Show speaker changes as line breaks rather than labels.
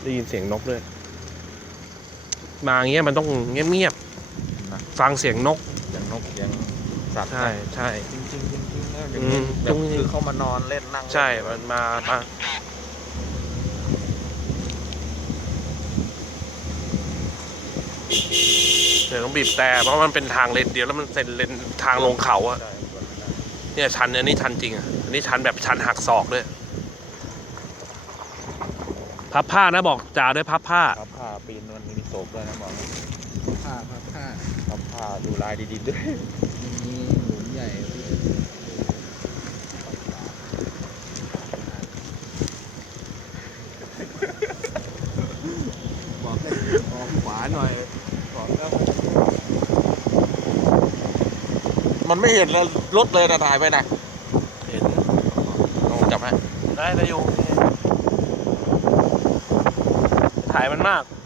ได้ยินเสียงนกด้วยมาอย่างเงี้ยมันต้องเงียบๆฟังเสียงนก
อย่างนกอย่างสัตว์
ใช่ใช่
จริงๆอย่างนี้แบบคือเขามานอนเล่นนั่ง
ใช่มันมาเดี๋ยวต้องบีบแต่เพราะมันเป็นทางเลนเดียวแล้วมันเป็นเลนทางลงเขาอะเนี่ยชันอันนี้ชันจริงอะอันนี้ชันแบบชันหักศอกด้วยพับผ้านะบอกจ่าด้วยพับผ้า
ปีนมันมีโศกด้วยนะบอก
ผ้า
ดูลายดีๆด้วย
มีหลุมใหญ่บอกให้ออกขวาหน่อยบอกแล้ว
มันไม่เห็นรถเลยนะถ่ายไปนะ
เห็น
ลองจับให้
ได้อยู่ถ่ายมันมาก